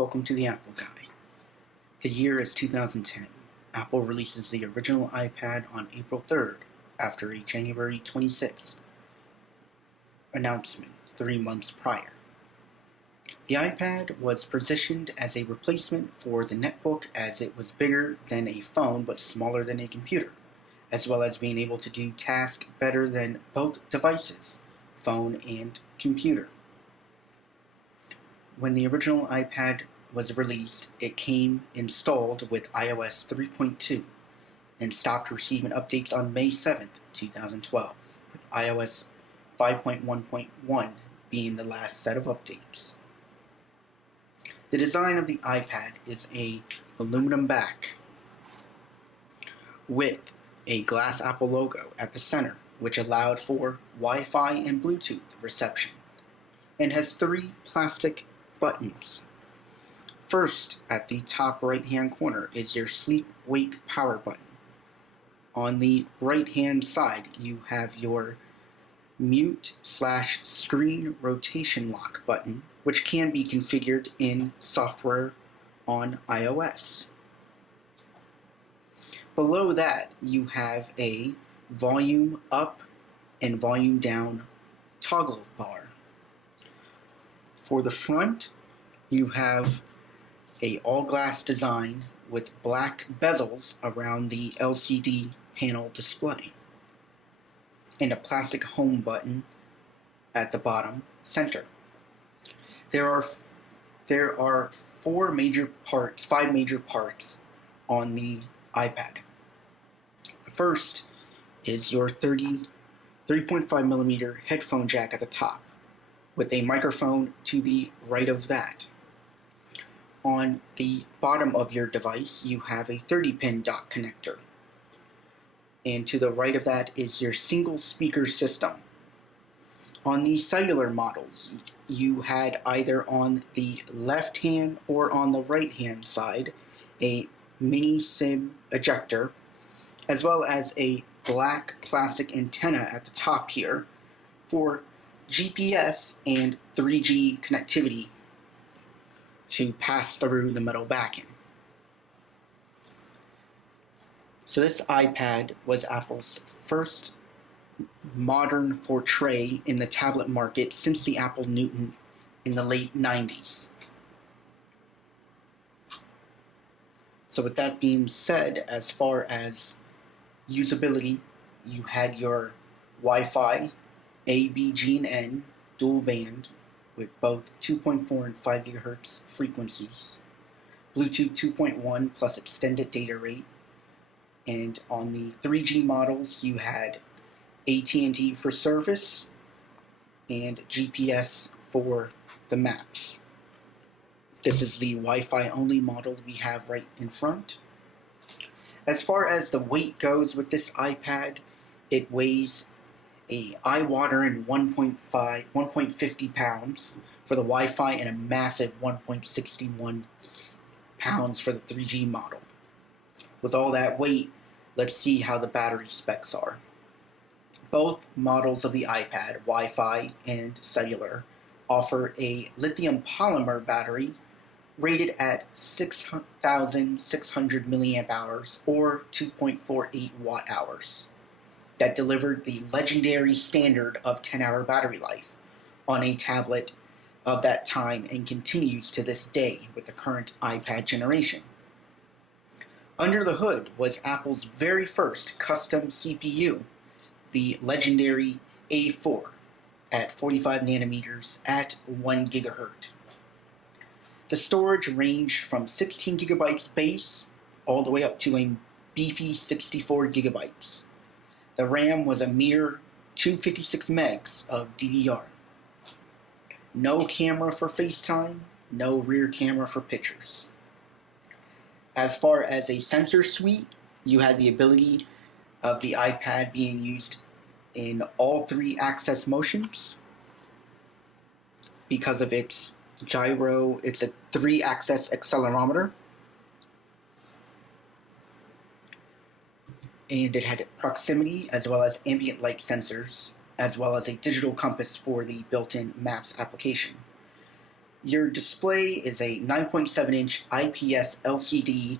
welcome to the Apple Guy. The year is 2010. Apple releases the original iPad on April 3rd after a January 26th announcement 3 months prior. The iPad was positioned as a replacement for the netbook as it was bigger than a phone but smaller than a computer, as well as being able to do tasks better than both devices, phone and computer. When the original iPad was released, it came installed with iOS 3.2 and stopped receiving updates on May 7th, 2012, with iOS 5.1.1 being the last set of updates. The design of the iPad is a aluminum back with a glass Apple logo at the center, which allowed for Wi-Fi and Bluetooth reception, and has 3 plastic buttons. First, at the top right-hand corner is your sleep-wake power button. On the right-hand side, you have your mute/screen rotation lock button, which can be configured in software on iOS. Below that, you have a volume up and volume down toggle bar. For the front, you have a all-glass design with black bezels around the LCD panel display, and a plastic home button at the bottom center. There are 5 major parts on the iPad. The first is your 3.5mm headphone jack at the top, with a microphone to the right of that. On the bottom of your device, you have a 30-pin dock connector, and to the right of that is your single speaker system. On the cellular models, you had either on the left hand or on the right hand side a mini SIM ejector, as well as a black plastic antenna at the top here for GPS and 3G connectivity to pass through the metal backing. So this iPad was Apple's first modern foray in the tablet market since the Apple Newton in the late 90s. So with that being said, as far as usability, you had your Wi-Fi, A, B, G, and N dual band with both 2.4 and 5 GHz frequencies, Bluetooth 2.1 plus extended data rate, and on the 3G models you had AT&T for service and GPS for the maps. This is the Wi-Fi only model we have right in front. As far as the weight goes with this iPad, it weighs a eye-watering 1.50 pounds for the Wi-Fi and a massive 1.61 pounds for the 3G model. With all that weight, let's see how the battery specs are. Both models of the iPad, Wi-Fi and cellular, offer a lithium polymer battery rated at 6,600 milliamp hours or 2.48 watt hours that delivered the legendary standard of 10-hour battery life on a tablet of that time and continues to this day with the current iPad generation. Under the hood was Apple's very first custom CPU, the legendary A4 at 45 nanometers at 1 gigahertz. The storage ranged from 16 gigabytes base all the way up to a beefy 64 gigabytes. The RAM was a mere 256 megs of DDR. No camera for FaceTime, no rear camera for pictures. As far as a sensor suite, you had the ability of the iPad being used in all 3 axis motions because of its gyro. It's a 3-axis accelerometer, and it had proximity as well as ambient light sensors, as well as a digital compass for the built-in Maps application. Your display is a 9.7-inch IPS LCD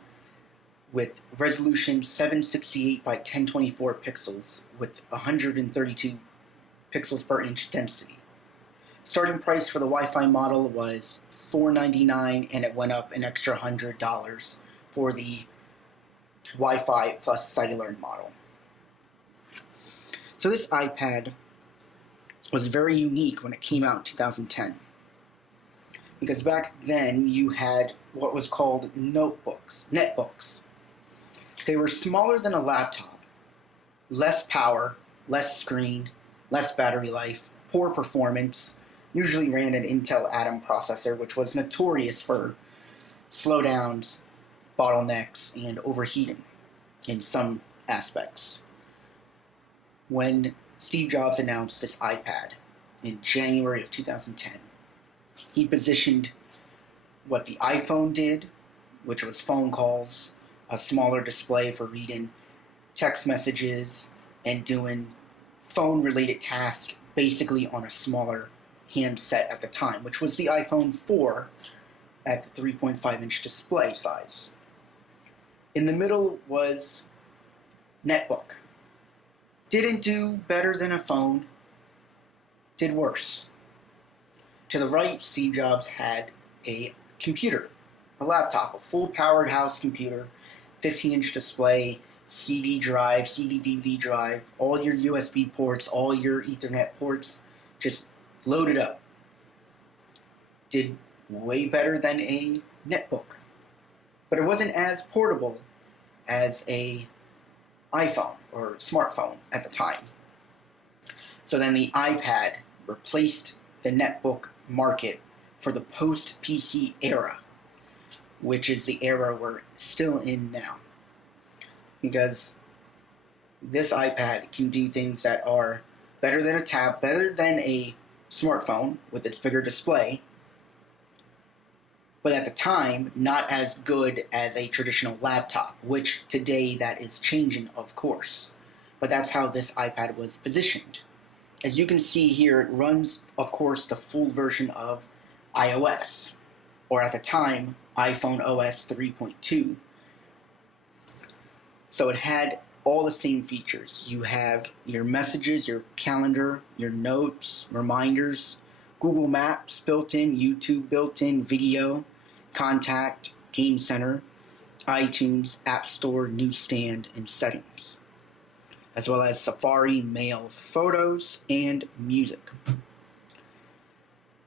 with resolution 768 by 1024 pixels with 132 pixels per inch density. Starting price for the Wi-Fi model was $499, and it went up an extra $100 for the Wi-Fi plus cellular model. So this iPad was very unique when it came out in 2010. Because back then you had what was called netbooks. They were smaller than a laptop, less power, less screen, less battery life, poor performance, usually ran an Intel Atom processor, which was notorious for slowdowns, bottlenecks, and overheating in some aspects. When Steve Jobs announced this iPad in January of 2010, he positioned what the iPhone did, which was phone calls, a smaller display for reading text messages, and doing phone-related tasks basically on a smaller handset at the time, which was the iPhone 4 at the 3.5-inch display size. In the middle was netbook. Didn't do better than a phone, did worse. To the right, Steve Jobs had a computer, a laptop, a full powered house computer, 15-inch display, CD drive, CD DVD drive, all your USB ports, all your Ethernet ports, just loaded up. Did way better than a netbook. But it wasn't as portable as a iPhone or smartphone at the time. So then the iPad replaced the netbook market for the post-PC era, which is the era we're still in now. Because this iPad can do things that are better than better than a smartphone with its bigger display, but at the time, not as good as a traditional laptop, which today that is changing, of course. But that's how this iPad was positioned. As you can see here, it runs, of course, the full version of iOS, or at the time, iPhone OS 3.2. So it had all the same features. You have your messages, your calendar, your notes, reminders, Google Maps built in, YouTube built in, video, contact, Game Center, iTunes, App Store, Newsstand, and settings, as well as Safari, Mail, Photos, and Music.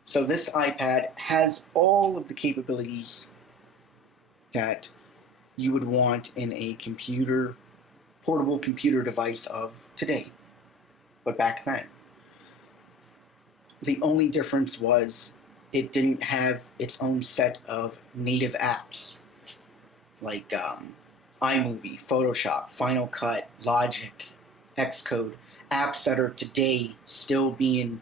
So this iPad has all of the capabilities that you would want in a portable computer device of today, but back then. The only difference was it didn't have its own set of native apps like iMovie, Photoshop, Final Cut, Logic, Xcode, apps that are today still being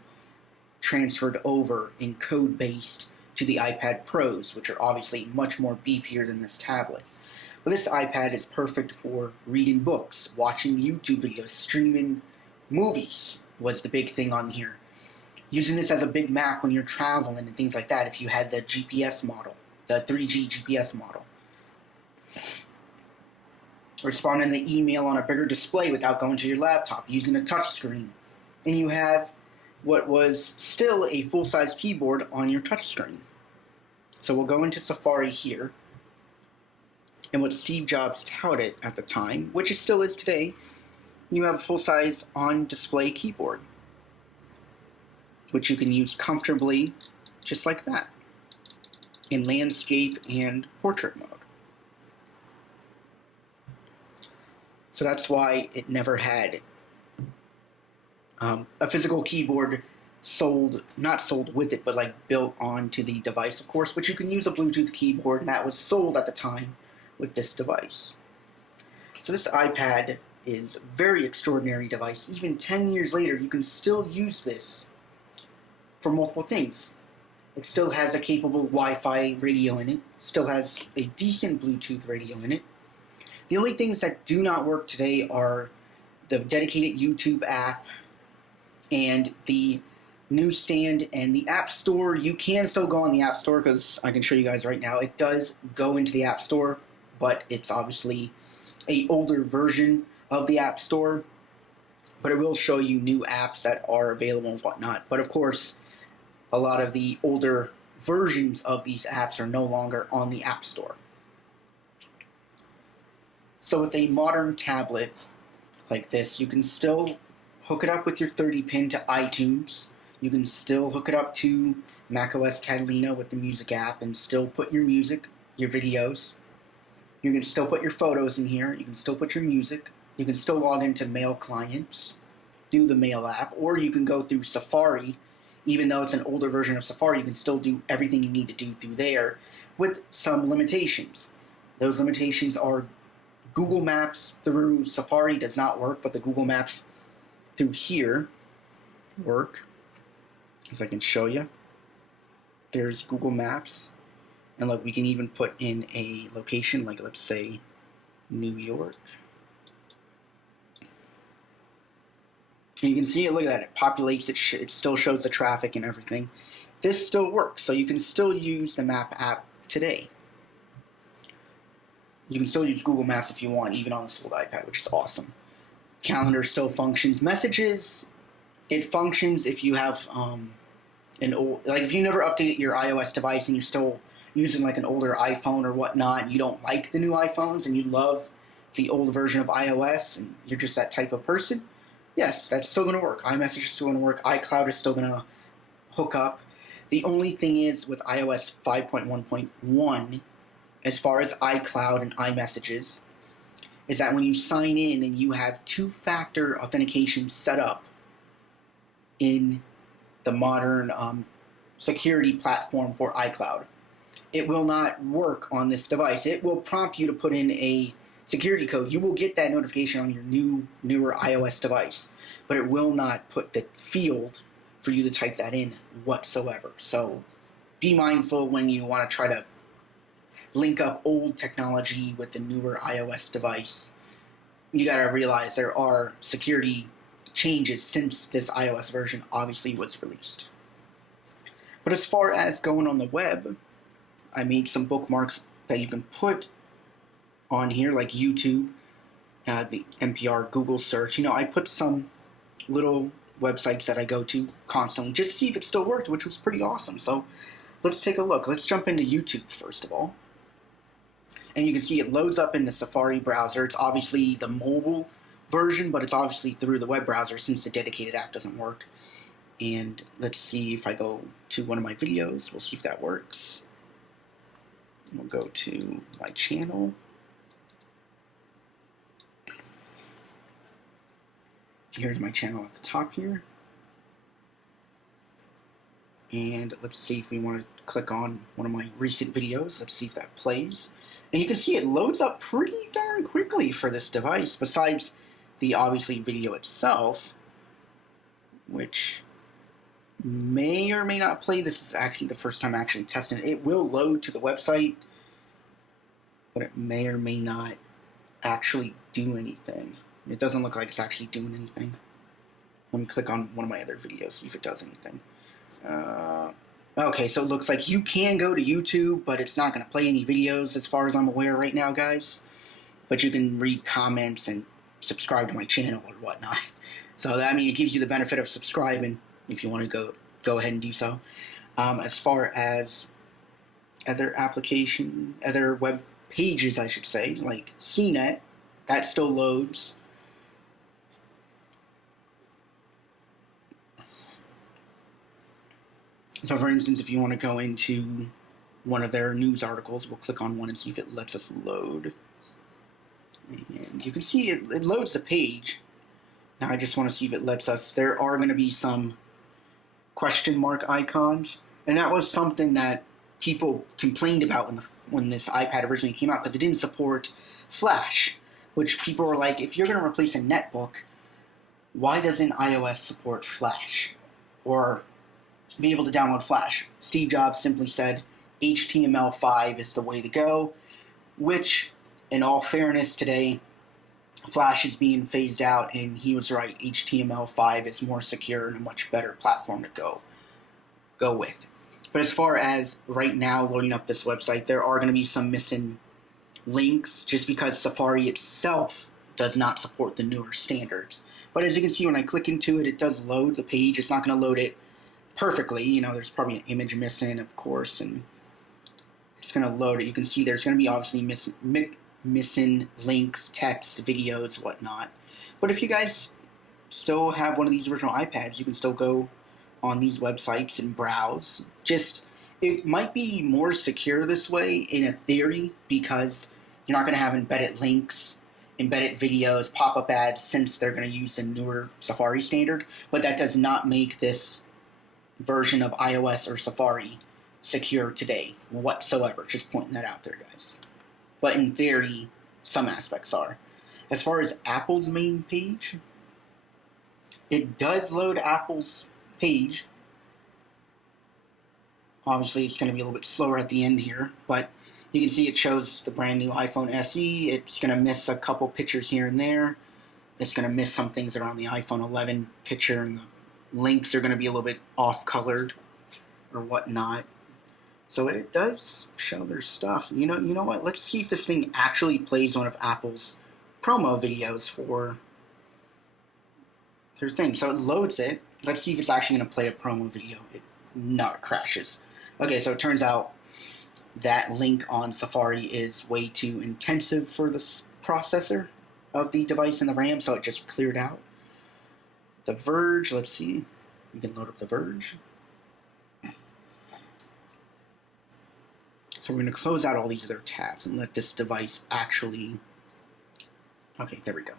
transferred over in code-based to the iPad Pros, which are obviously much more beefier than this tablet. But this iPad is perfect for reading books, watching YouTube videos, streaming movies was the big thing on here. Using this as a big map when you're traveling and things like that, if you had the GPS model, the 3G GPS model. Responding to email on a bigger display without going to your laptop, using a touchscreen. And you have what was still a full-size keyboard on your touchscreen. So we'll go into Safari here. And what Steve Jobs touted at the time, which it still is today, you have a full-size on-display keyboard, which you can use comfortably just like that in landscape and portrait mode. So that's why it never had a physical keyboard not sold with it, but like built onto the device, of course, but you can use a Bluetooth keyboard, and that was sold at the time with this device. So this iPad is a very extraordinary device. Even 10 years later, you can still use this for multiple things. It still has a capable Wi-Fi radio in it, still has a decent Bluetooth radio in it. The only things that do not work today are the dedicated YouTube app and the newsstand and the App Store. You can still go on the App Store because I can show you guys right now. It does go into the App Store, but it's obviously a older version of the App Store. But it will show you new apps that are available and whatnot. But of course, a lot of the older versions of these apps are no longer on the App Store. So with a modern tablet like this, you can still hook it up with your 30-pin to iTunes. You can still hook it up to macOS Catalina with the music app and still put your music, your videos. You can still put your photos in here. You can still put your music. You can still log into mail clients, do the mail app, or you can go through Safari. Even though it's an older version of Safari, you can still do everything you need to do through there with some limitations. Those limitations are Google Maps through Safari does not work, but the Google Maps through here work. As I can show you. There's Google Maps. And look, we can even put in a location, like let's say New York. And you can see it, look at that, it populates, it still shows the traffic and everything. This still works, so you can still use the map app today. You can still use Google Maps if you want, even on this old iPad, which is awesome. Calendar still functions. Messages, it functions if you have an old, like if you never updated your iOS device and you're still using like an older iPhone or whatnot, and you don't like the new iPhones and you love the old version of iOS and you're just that type of person, yes, that's still going to work. iMessage is still going to work. iCloud is still going to hook up. The only thing is with iOS 5.1.1, as far as iCloud and iMessages, is that when you sign in and you have two-factor authentication set up in the modern security platform for iCloud, it will not work on this device. It will prompt you to put in a security code. You will get that notification on your newer iOS device, but it will not put the field for you to type that in whatsoever. So be mindful when you want to try to link up old technology with the newer iOS device. You got to realize there are security changes since this iOS version obviously was released. But as far as going on the web, I made some bookmarks that you can put on here, like YouTube, the NPR, Google search. You know, I put some little websites that I go to constantly just to see if it still worked, which was pretty awesome. So let's take a look. Let's jump into YouTube first of all. And you can see it loads up in the Safari browser. It's obviously the mobile version, but it's obviously through the web browser since the dedicated app doesn't work. And let's see if I go to one of my videos. We'll see if that works. We'll go to my channel. Here's my channel at the top here. And let's see if we want to click on one of my recent videos. Let's see if that plays. And you can see it loads up pretty darn quickly for this device, besides the obviously video itself, which may or may not play. This is actually the first time actually testing it. It will load to the website, but it may or may not actually do anything. It doesn't look like it's actually doing anything. Let me click on one of my other videos, see if it does anything. Okay, so it looks like you can go to YouTube, but it's not going to play any videos as far as I'm aware right now, guys. But you can read comments and subscribe to my channel or whatnot. So that, I mean, it gives you the benefit of subscribing if you want to go ahead and do so. As far as other other web pages, I should say, like CNET, that still loads. So for instance, if you want to go into one of their news articles, we'll click on one and see if it lets us load. And you can see it loads the page. Now I just want to see if it lets us. There are going to be some question mark icons, and that was something that people complained about when this iPad originally came out, because it didn't support Flash, which people were like, if you're going to replace a netbook, why doesn't iOS support Flash or be able to download Flash? Steve Jobs simply said HTML5 is the way to go, which, in all fairness today, Flash is being phased out, and he was right. HTML5 is more secure and a much better platform to go with. But as far as right now loading up this website, there are going to be some missing links just because Safari itself does not support the newer standards. But as you can see, when I click into it, it does load the page. It's not going to load it perfectly. You know, there's probably an image missing, of course, and it's going to load it. You can see there's going to be obviously missing links, text, videos, whatnot. But if you guys still have one of these original iPads, you can still go on these websites and browse. Just, it might be more secure this way in a theory because you're not going to have embedded links, embedded videos, pop-up ads, since they're going to use the newer Safari standard. But that does not make this version of iOS or Safari secure today whatsoever. Just pointing that out there, guys. But in theory, some aspects are. As far as Apple's main page, it does load Apple's page. Obviously, it's going to be a little bit slower at the end here, but you can see it shows the brand new iPhone SE. It's going to miss a couple pictures here and there. It's going to miss some things that are on the iPhone 11 picture, and the links are going to be a little bit off-colored or whatnot. So it does show their stuff. You know what? Let's see if this thing actually plays one of Apple's promo videos for their thing. So it loads it. Let's see if it's actually going to play a promo video. No, it crashes. Okay, so it turns out that link on Safari is way too intensive for the processor of the device and the RAM, so it just cleared out. The Verge, let's see. We can load up the Verge. So we're going to close out all these other tabs and let this device actually... Okay, there we go.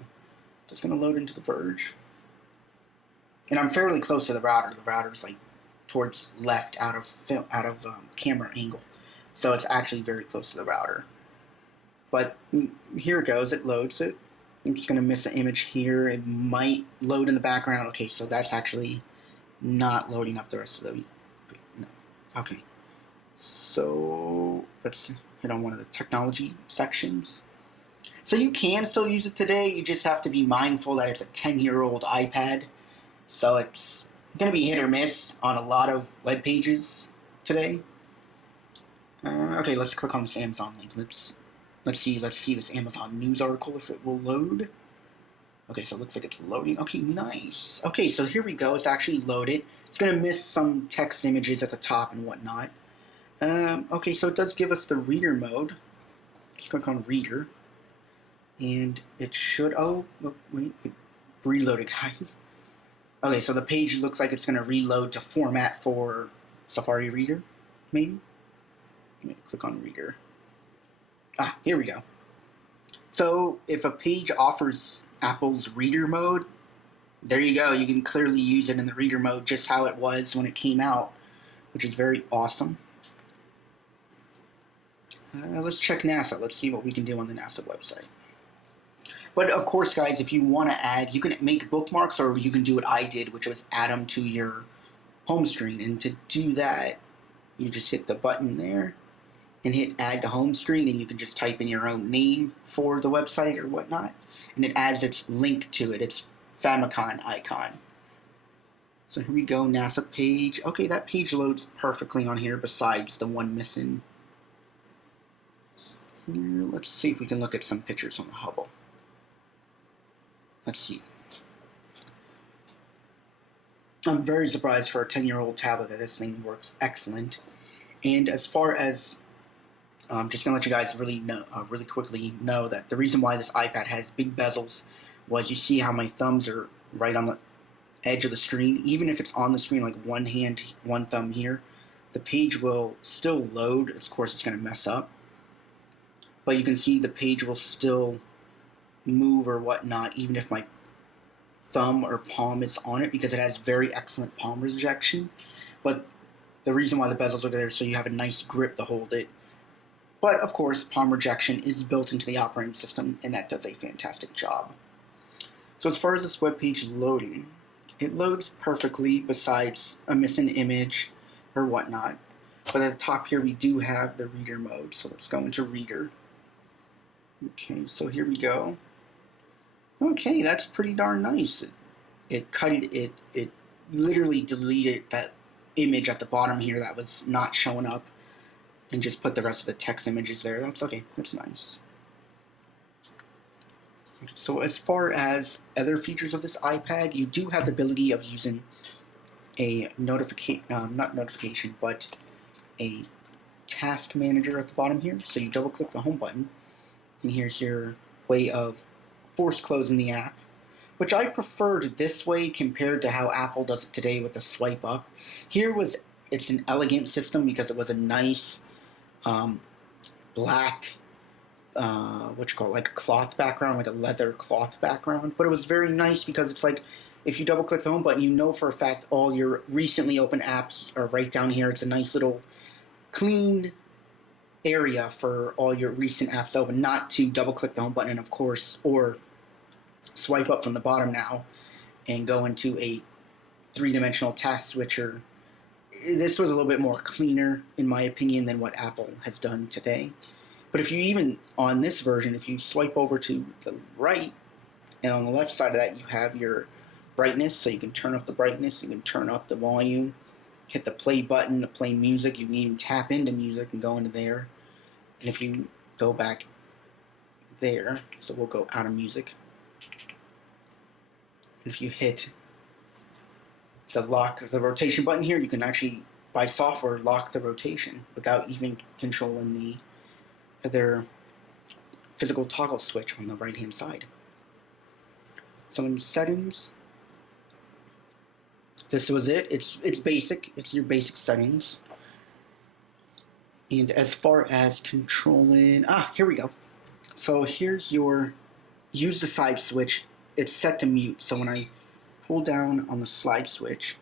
So it's going to load into the Verge. And I'm fairly close to the router. The router's like towards left out of camera angle. So it's actually very close to the router. But here it goes. It loads it. I'm just going to miss an image here. It might load in the background. Okay, so that's actually not loading up the rest of the... No. Okay. So let's hit on one of the technology sections. So you can still use it today. You just have to be mindful that it's a 10-year-old iPad. So it's going to be hit or miss on a lot of web pages today. Okay, let's click on this Amazon link. Let's see this Amazon news article if it will load. Okay, so it looks like it's loading. Okay, nice. Okay, so here we go. It's actually loaded. It's going to miss some text images at the top and whatnot. Okay, so it does give us the reader mode. Let's click on reader. And it should... Oh, wait. It reloaded, guys. Okay, so the page looks like it's going to reload to format for Safari Reader, maybe? Click on Reader. Ah, here we go. So if a page offers Apple's Reader mode, there you go. You can clearly use it in the Reader mode just how it was when it came out, which is very awesome. Let's check NASA. Let's see what we can do on the NASA website. But of course, guys, if you want to add, you can make bookmarks, or you can do what I did, which was add them to your home screen. And to do that, you just hit the button there and hit add to home screen, and you can just type in your own name for the website or whatnot, and it adds its link to it, its favicon icon. So here we go, NASA page. Okay, that page loads perfectly on here besides the one missing. Here, let's see if we can look at some pictures on the Hubble. Let's see. I'm very surprised for a 10-year-old tablet that this thing works excellent. And as far as, just gonna let you guys really quickly know that the reason why this iPad has big bezels was you see how my thumbs are right on the edge of the screen. Even if it's on the screen, like one hand, one thumb here, the page will still load. Of course, it's gonna mess up, but you can see the page will still move or whatnot, even if my thumb or palm is on it, because it has very excellent palm rejection. But the reason why the bezels are there is so you have a nice grip to hold it. But of course, palm rejection is built into the operating system, and that does a fantastic job. So as far as this web page loading, it loads perfectly besides a missing image or whatnot. But at the top here, we do have the reader mode. So let's go into reader. Okay, so here we go. Okay, that's pretty darn nice. It literally deleted that image at the bottom here that was not showing up and just put the rest of the text images there. That's okay. That's nice. So as far as other features of this iPad, you do have the ability of using a notification, not notification, but a task manager at the bottom here. So you double click the home button, and here's your way of force closing the app, which I preferred this way compared to how Apple does it today with the swipe up. It's an elegant system because it was a nice black, what you call it, like a cloth background, like a leather cloth background. But it was very nice because it's like if you double click the home button, you know for a fact all your recently opened apps are right down here. It's a nice little clean area for all your recent apps to open, not to double click the home button, of course, or swipe up from the bottom now and go into a three-dimensional task switcher. This was a little bit more cleaner, in my opinion, than what Apple has done today. But if you even, on this version, if you swipe over to the right, and on the left side of that, you have your brightness, so you can turn up the brightness, you can turn up the volume, hit the play button to play music, you can even tap into music and go into there. And if you go back there, so we'll go out of music, and if you hit the rotation button here, you can actually, by software, lock the rotation without even controlling the other physical toggle switch on the right hand side. So in settings, this was it. It's basic. It's your basic settings. And as far as controlling, here we go. So here's your use the side switch. It's set to mute. So when I pull down on the slide switch,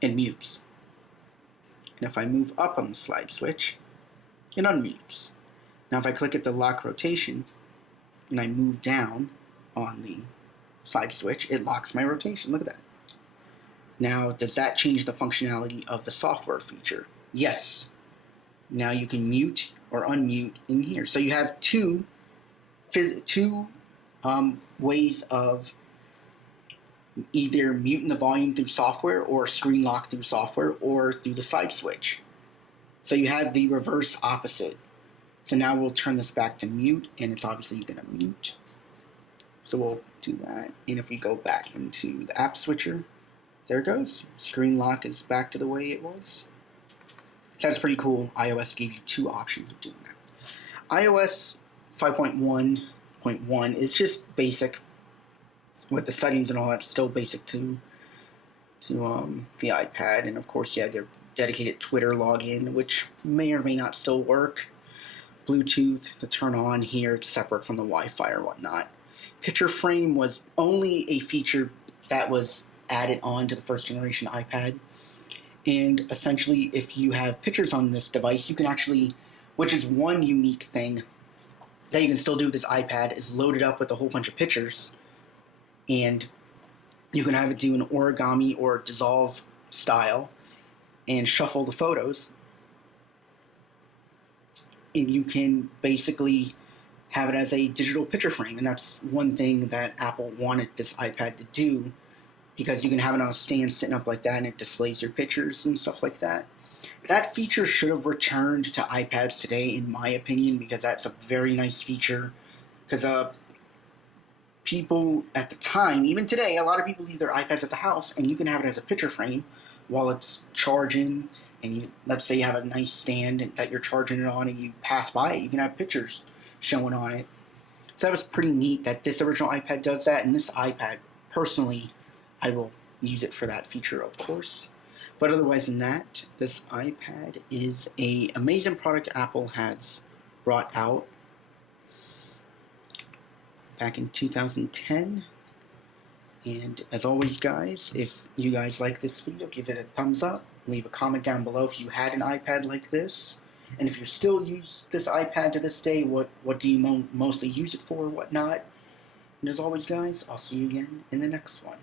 it mutes. And if I move up on the slide switch, it unmutes. Now if I click at the lock rotation and I move down on the side switch, it locks my rotation. Look at that. Now, does that change the functionality of the software feature? Yes. Now you can mute or unmute in here. So you have two ways of either muting the volume through software or screen lock through software or through the side switch. So you have the reverse opposite. So now we'll turn this back to mute, and it's obviously going to mute. So we'll do that. And if we go back into the app switcher, there it goes. Screen lock is back to the way it was. That's pretty cool. iOS gave you two options of doing that. iOS 5.1.1 is just basic with the settings and all that, still basic to the iPad. And of course, yeah, their dedicated Twitter login, which may or may not still work. Bluetooth to turn on here, it's separate from the Wi-Fi or whatnot. Picture frame was only a feature that was added on to the first generation iPad. And essentially, if you have pictures on this device, you can actually, which is one unique thing that you can still do with this iPad, is load it up with a whole bunch of pictures, and you can have it do an origami or dissolve style and shuffle the photos. And you can basically have it as a digital picture frame, and that's one thing that Apple wanted this iPad to do, because you can have it on a stand sitting up like that and it displays your pictures and stuff like that. That feature should have returned to iPads today, in my opinion, because that's a very nice feature. Because people at the time, even today, a lot of people leave their iPads at the house, and you can have it as a picture frame while it's charging. And let's say you have a nice stand that you're charging it on, and you pass by it, you can have pictures showing on it. So that was pretty neat that this original iPad does that, and this iPad, personally, I will use it for that feature, of course. But otherwise than that, this iPad is an amazing product Apple has brought out back in 2010. And as always, guys, if you guys like this video, give it a thumbs up. Leave a comment down below if you had an iPad like this. And if you still use this iPad to this day, what do you mostly use it for, whatnot. And as always, guys, I'll see you again in the next one.